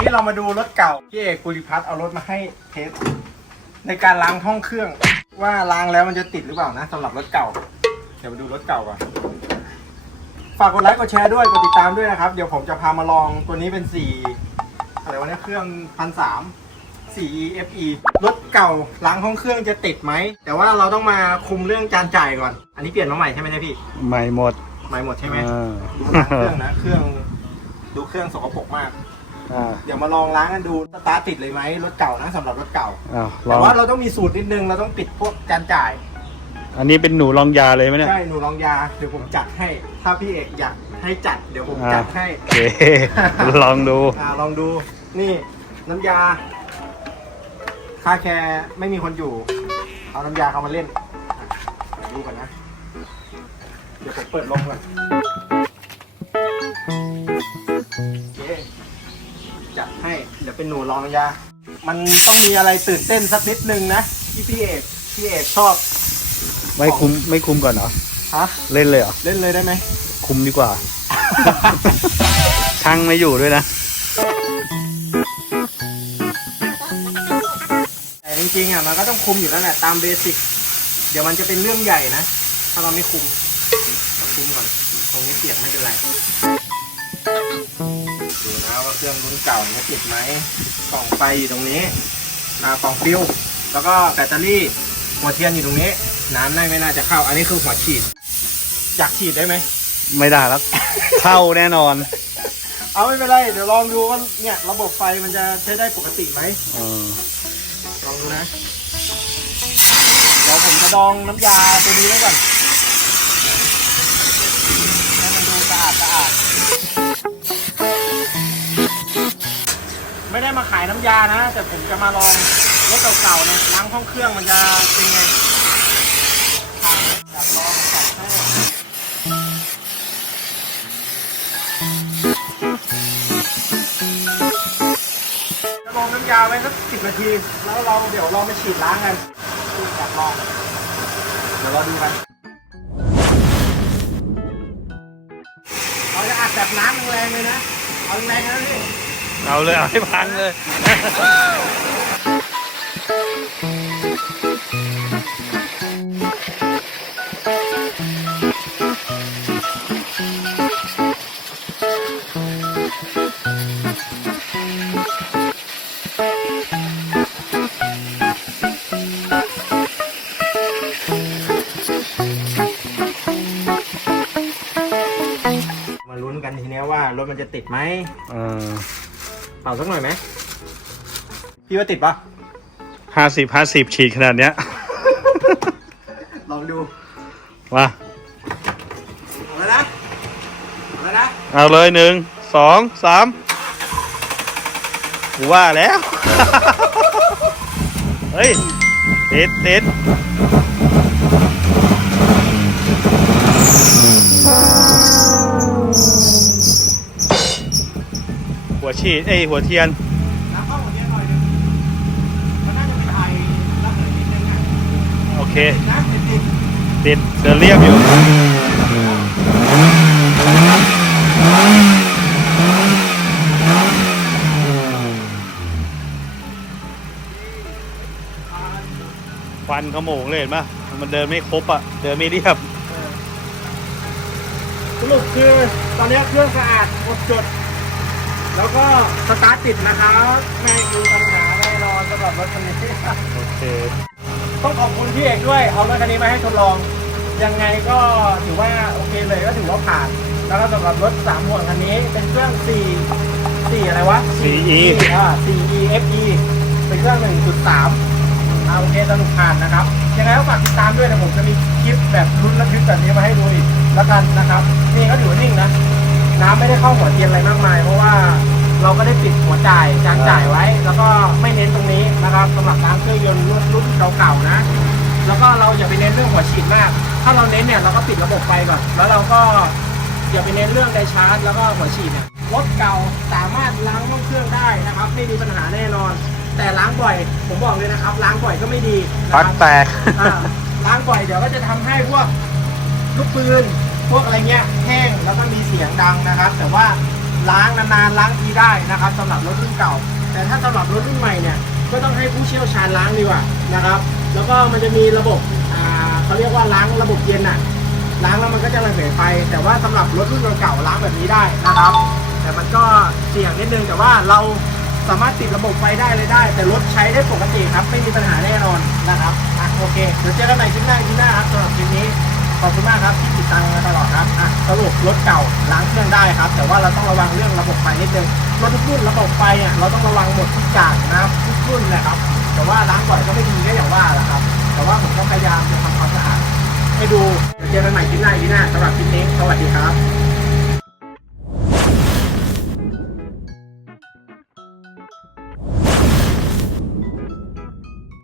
นี้เรามาดูรถเก่าพี่เอกกุลิพัฒน์เอารถมาให้เทสในการล้างห้องเครื่อง ว่าล้างแล้วมันจะติดหรือเปล่านะสำหรับรถเก่า เดี๋ยวมาดูรถเก่าก่อนฝากกดไลค์กดแชร์ด้วยกดติดตามด้วยนะครับ เดี๋ยวผมจะพามาลองตัวนี้เป็นสี่อะไรวะเนี่ยเครื่องพันสาม4 EFE รถเก่าล้างห้องเครื่องจะติดไหม แต่ว่าเราต้องมาคุมเรื่องจานจ่ายก่อน อันนี้เปลี่ยนมาใหม่ใช่ไหมเนี่ยพี่ ใหม่หมด ใหม่หมดใช่ไหมอ่าดูล้างเครื่องนะ เครื่อง ดูเครื่องสกปรกมาก อ่าเดี๋ยวมาลองล้างกันดูสตาร์ทติดเลยไหมรถเก่านะสำหรับรถเก่า อ้าวลแต่องว่าเราต้องมีสูตรนิดนึงเราต้องปิดพวกจานจ่าย อันนี้เป็นหนูลองยาเลยไหมเนี่ย ใช่หนูลองยาเดี๋ยวผมจัดให้ ถ้าพี่เอกอยากให้จัด เดี๋ยวผมอ่า จัดให้ โอเค ลองดู อ่าลองดูนี่น้ำยาคาแคร์ไม่มีคนอยู่ เอาน้ำยาเขามาเล่นอะดูกันนะ เดี๋ยวผมเปิดลมก่อน เดี๋ยวเป็นหนูลองน้ำยา มันต้องมีอะไรตื่นเต้นสักนิดนึงนะที่พี่เอกพี่เอกชอบไม่คุมไม่คุมก่อนเหรอ ฮะ เล่นเลยเหรอ เล่นเลยได้ไหม คุมดีกว่า ช่างไม่อยู่ด้วยนะแต่จริงๆอะมันก็ต้องคุมอยู่แล้วแหละตามเบสิก เดี๋ยวมันจะเป็นเรื่องใหญ่นะ ถ้าเราไม่คุม คุมก่อน ตรงนี้เปียกไม่เป็นไรดูนะว่า เครื่องรุ่นเก่าเนี่ยติดไหมกล่องไฟอยู่ตรงนี้อ่ากล่องฟิวแล้วก็แบตเตอรี่หัวเทียนอยู่ตรงนี้ น้ำได้ไม่น่าจะเข้า อันนี้คือหัวฉีดอยากฉีดได้ไหม ไม่ได้แล้วเข้าแน่นอน เอาไม่เป็นไร เดี๋ยวลองดูว่าเนี่ยระบบไฟมันจะใช้ได้ปกติไหมเออลองดูนะ เดี๋ยวผมจะดองน้ำยาตัวนี้ไว้ก่อน ไม่ได้มาขายน้ำยานะ แต่ผมจะมาลองรถเก่าๆเนี่ยล้างห้องเครื่องมันจะเป็นไงทางอยากลองจัดให้จะลองน้ำยาไว้สักสิบนาที แล้วเราเดี๋ยวเรามาฉีดล้างกันดูอยากลอง เดี๋ยวเราดูกันเราจะอัดแบบน้ำแรงเลยนะเอาแรงนะพี่ เอาเลยเอาให้พังเลยมาลุ้นกันทีเนี้ยว่ารถมันจะติดไหม เออ เป่าสักหน่อยไหมพี่ว่าติดปะห้าสิบห้าสิบฉีดขนาดเนี้ย ลองดูมาเอาแล้วนะเอาแล้วนะเอาเลยหนึ่งสองสามกูว่าแล้ว เฮ้ยติดติด หัวฉีดเอ้ยหัวเทียนน้ำเข้าหัวเทียนหน่อยนึงมันน่าจะเป็นไอระเหยนิดนึงอะโอเคนะติดติดติดเดินเรียบอยู่ควันขโมงเลยเห็นปะมันเดินไม่ครบอะ เดินไม่เรียบสรุปคือตอนนี้เครื่องสะอาดหมดจด แล้วก็สตาร์ทติดนะครับไม่มีปัญหาแน่นอนสำหรับรถคันนี้โอเคต้องขอบคุณพี่เอกด้วยเอารถคันนี้มาให้ทดลอง ยังไงก็ถือว่าโอเคเลยก็ถือว่าผ่าน แล้วก็สำหรับรถสามห่วงคันนี้เป็นเครื่อง4 4อะไรวะ 4E อ่า 4E FE เป็นเครื่อง 1.3อ่าโอเคสนุกผ่านนะครับ ยังไงก็ฝากติดตามด้วยนะผมจะมีคลิปแบบลุ้นระทึกแบบนี้มาให้ดูอีกแล้วกันนะครับ นี่ก็ถือว่านิ่งนะ น้ำไม่ได้เข้าหัวเทียนอะไรมากมาย เพราะว่าเราก็ได้ปิดหัวจ่ายจานจ่ายไว้ แล้วก็ไม่เน้นตรงนี้นะครับสำหรับล้างเครื่องยนต์รุ่นรุ่นเก่าๆนะ แล้วก็เราอย่าไปเน้นเรื่องหัวฉีดมาก ถ้าเราเน้นเนี่ยเราก็ปิดระบบไฟก่อนแล้วเราก็อย่าไปเน้นเรื่องไดชาร์จแล้วก็หัวฉีดเนี่ยรถเก่าสามารถล้างห้องเครื่องได้นะครับ ไม่มีปัญหาแน่นอน แต่ล้างบ่อย ผมบอกเลยนะครับ ล้างบ่อยก็ไม่ดีนะพัคกรับแตก อ่าล้างบ่อยเดี๋ยวก็จะทำให้พวกลูกปืน พวกอะไรเงี้ยแห้งแล้วก็มีเสียงดังนะครับ แต่ว่าล้างนานๆล้างทีได้นะครับสำหรับรถรุ่นเก่า แต่ถ้าสำหรับรถรุ่นใหม่เนี่ยก็ต้องให้ผู้เชี่ยวชาญล้างดีกว่านะครับ แล้วก็มันจะมีระบบอ่าเขาเรียกว่าล้างระบบเย็นอะล้างแล้วมันก็จะระเหยไป แต่ว่าสำหรับรถรุ่นเก่าล้างแบบนี้ได้นะครับ แต่มันก็เสี่ยงนิดนึงแต่ว่าเราสามารถติดระบบไฟได้เลยได้ แต่รถใช้ได้ปกติครับไม่มีปัญหาแน่นอนนะครับอโอเคเดี๋ยวเจอกันใหม่คลิปหน้าคลิปหน้าครับสำหรับคลิปนี้ ขอบคุณมากครับที่ติดตามมาตลอดครับอะสรุปรถเก่าล้างเครื่องได้ครับ แต่ว่าเราต้องระวังเรื่องระบบไฟนิดนึงรถทุกรุ่นระบบไฟเนี่ยเราต้องระวังหมดทุกอย่างนะครับทุกรุ่นเลยครับ แต่ว่าล้างบ่อยก็ไม่ดีก็อย่างว่าแหละครับ แต่ว่าผมก็พยายามจะทำความสะอาดให้ดูเจอกันใหม่คลิปหน้าที่หน้าสำหรับคลิปนี้สวัสดีครับ